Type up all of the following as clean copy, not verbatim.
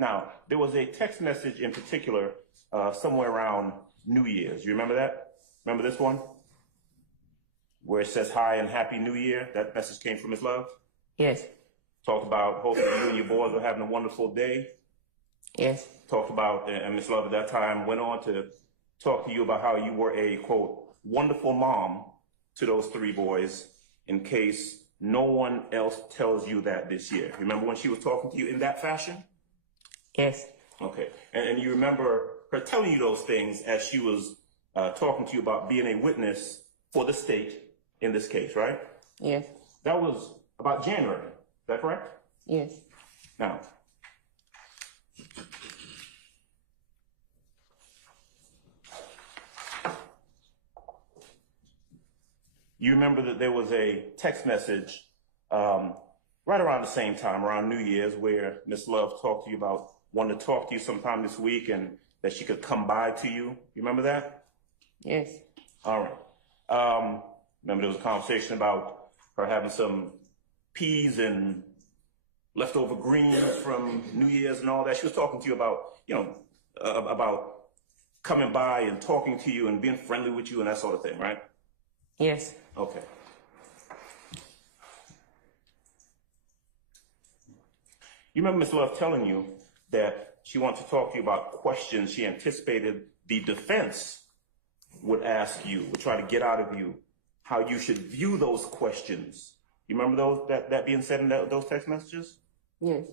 Now, there was a text message in particular somewhere around New Year's. You remember that? Remember this one? Where it says, hi and happy New Year. That message came from Miss Love? Yes. Talked about hoping you and your boys were having a wonderful day. Yes. Talked about, and Miss Love at that time went on to talk to you about how you were a, quote, wonderful mom to those 3 boys in case no one else tells you that this year. Remember when she was talking to you in that fashion? Yes. Okay. And you remember her telling you those things as she was talking to you about being a witness for the state in this case, right? Yes. That was about January. Is that correct? Yes. Now, you remember that there was a text message right around the same time, around New Year's, where Miss Love talked to you about wanting to talk to you sometime this week and that she could come by to you. You remember that? Yes. All right. Remember there was a conversation about her having some peas and leftover greens from New Year's and all that. She was talking to you about, about coming by and talking to you and being friendly with you and that sort of thing, right? Yes. Okay. You remember Ms. Love telling you that she wanted to talk to you about questions she anticipated the defense would ask you, would try to get out of you, how you should view those questions. You remember those that being said in those text messages? Yes.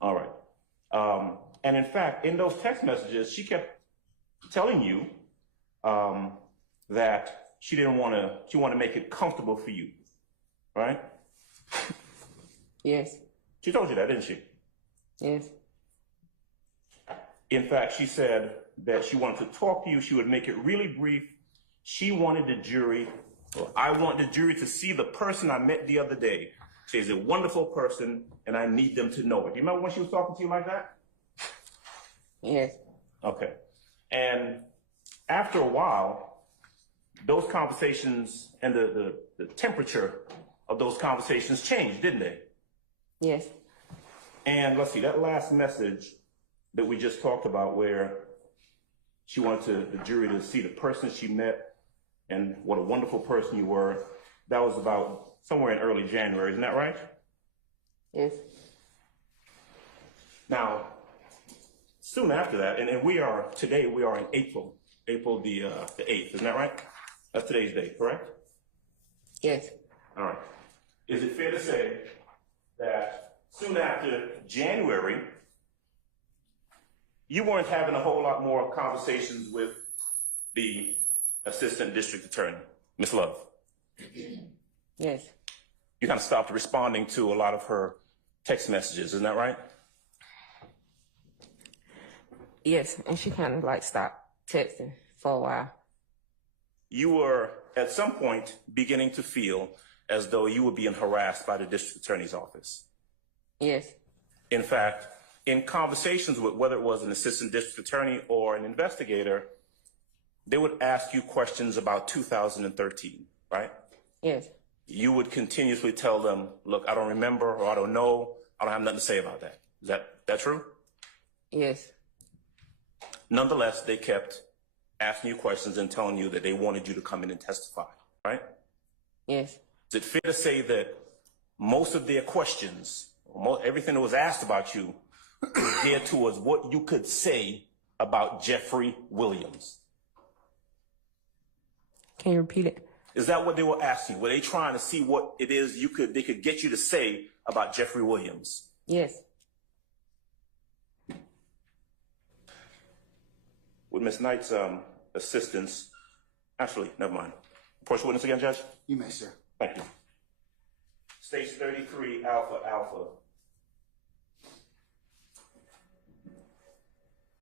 All right. And in fact, in those text messages, she kept telling you that she wanted to make it comfortable for you, right? Yes. She told you that, didn't she? Yes. In fact, she said that she wanted to talk to you. She would make it really brief. She wanted the jury, or I want the jury to see the person I met the other day. She's a wonderful person, and I need them to know it. Do you remember when she was talking to you like that? Yes. Okay. And after a while, those conversations and the temperature of those conversations changed, didn't they? Yes. And let's see, that last message that we just talked about where she wanted the jury to see the person she met and what a wonderful person you were, that was about somewhere in early January, isn't that right? Yes. Now, soon after that, and we are in April the 8th, isn't that right? That's today's date, correct? Yes. All right. Is it fair to say that soon after January, you weren't having a whole lot more conversations with the assistant district attorney, Ms. Love? Yes. You kind of stopped responding to a lot of her text messages, isn't that right? Yes, and she kind of stopped texting for a while. You were at some point beginning to feel as though you were being harassed by the district attorney's office. Yes. In fact, in conversations with whether it was an assistant district attorney or an investigator, they would ask you questions about 2013, right? Yes. You would continuously tell them, look, I don't remember, or I don't know, I don't have nothing to say about that. Is that true? Yes. Nonetheless, they kept asking you questions and telling you that they wanted you to come in and testify, right? Yes. Is it fair to say that most of their questions, everything that was asked about you, was geared towards what you could say about Jeffrey Williams? Can you repeat it? Is that what they were asking? Were they trying to see what it is they could get you to say about Jeffrey Williams? Yes. With Ms. Knight's assistance, actually, never mind. Approach the witness again, Judge? You may, sir. Thank you. Stage 33, Alpha Alpha.